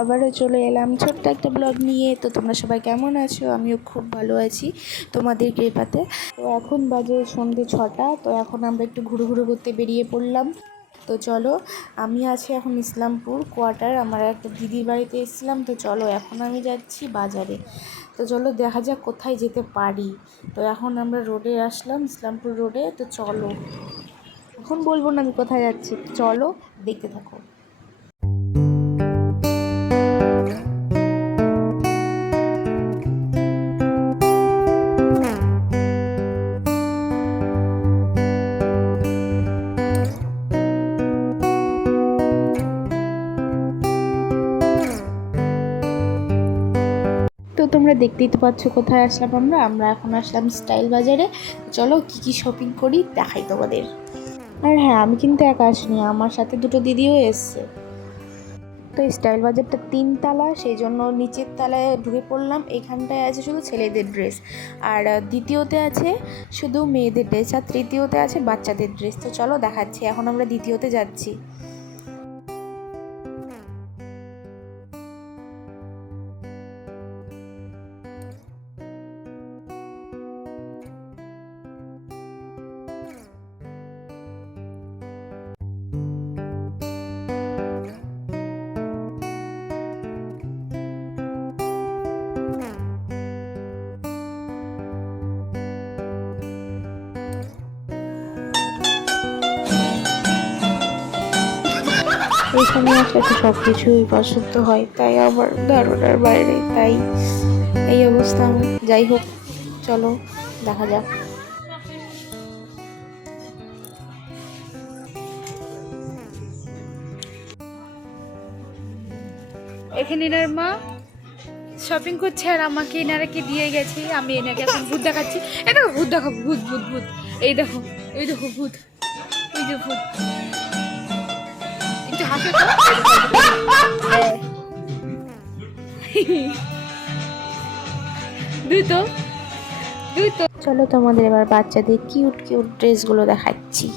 আবারও চলে এলাম ছোট্ট একটা ব্লগ নিয়ে। তো তোমরা সবাই কেমন আছো? আমিও খুব ভালো আছি তোমাদের কৃপাতে। তো এখন বাজে সন্ধ্যে 6টা। তো এখন আমরা একটু ঘুরু করতে বেরিয়ে পড়লাম। তো চলো, আমি আছি এখন ইসলামপুর কোয়ার্টার, আমার একটা দিদির বাড়িতে এসেছিলাম। তো চলো, এখন আমি যাচ্ছি বাজারে। তো চলো দেখা যাক কোথায় যেতে পারি। তো এখন আমরা রোডে আসলাম, ইসলামপুর রোডে। তো চলো, এখন বলবো না আমি কোথায় যাচ্ছি, চলো দেখতে থাকো। তো তোমরা দেখতেই তো পাচ্ছ কোথায় আসলাম আমরা এখন আসলাম স্টাইল বাজারে। চলো কি শপিং করি দেখাই তোমাদের। আর হ্যাঁ, আমি কিন্তু একা আসিনি, আমার সাথে দুটো দিদিও এসছে। তো স্টাইল বাজারটা 3 তলা, সেই জন্য নিচের তলায় ঢুকে পড়লাম। এখানটায় আছে শুধু ছেলেদের ড্রেস, আর দ্বিতীয়তে আছে শুধু মেয়েদের ড্রেস, আর তৃতীয়তে আছে বাচ্চাদের ড্রেস। তো চলো দেখাচ্ছি, এখন আমরা দ্বিতীয়তে যাচ্ছি। এখানে আসলে তো সব কিছুই পছন্দ হয়, তাই আবার ধারণার বাইরে, তাই এই অবস্থা। যাই হোক, চলো দেখা যাক। এখানে এনার মা শপিং করছে আর আমাকে এনারাকে দিয়ে গেছে। আমি এনাকে এখন ভূত দেখাচ্ছি। এই দেখো ভূত, দেখো ভূত ভূত ভূত, এই দেখো ভূত, এই যে ভূত। একটু হাসো তো। দুই তো চলো তোমাদের এবার বাচ্চাদের কিউট ড্রেসগুলো দেখাচ্ছি।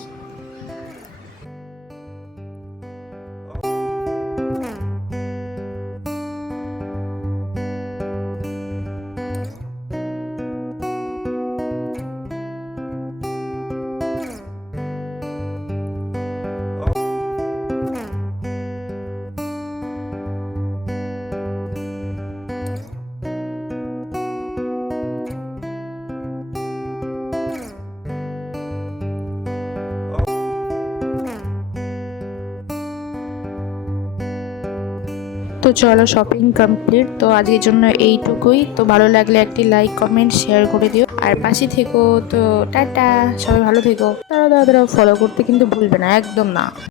তো চলো, শপিং কমপ্লিট। তো আজকের জন্য এইটুকুই। তো ভালো লাগলে একটি লাইক কমেন্ট শেয়ার করে দিও, আর পাশে থেকো। তো টাটা, সবাই ভালো থেকো। দাঁড়াও ফলো করতে কিন্তু ভুলবে না, একদম না।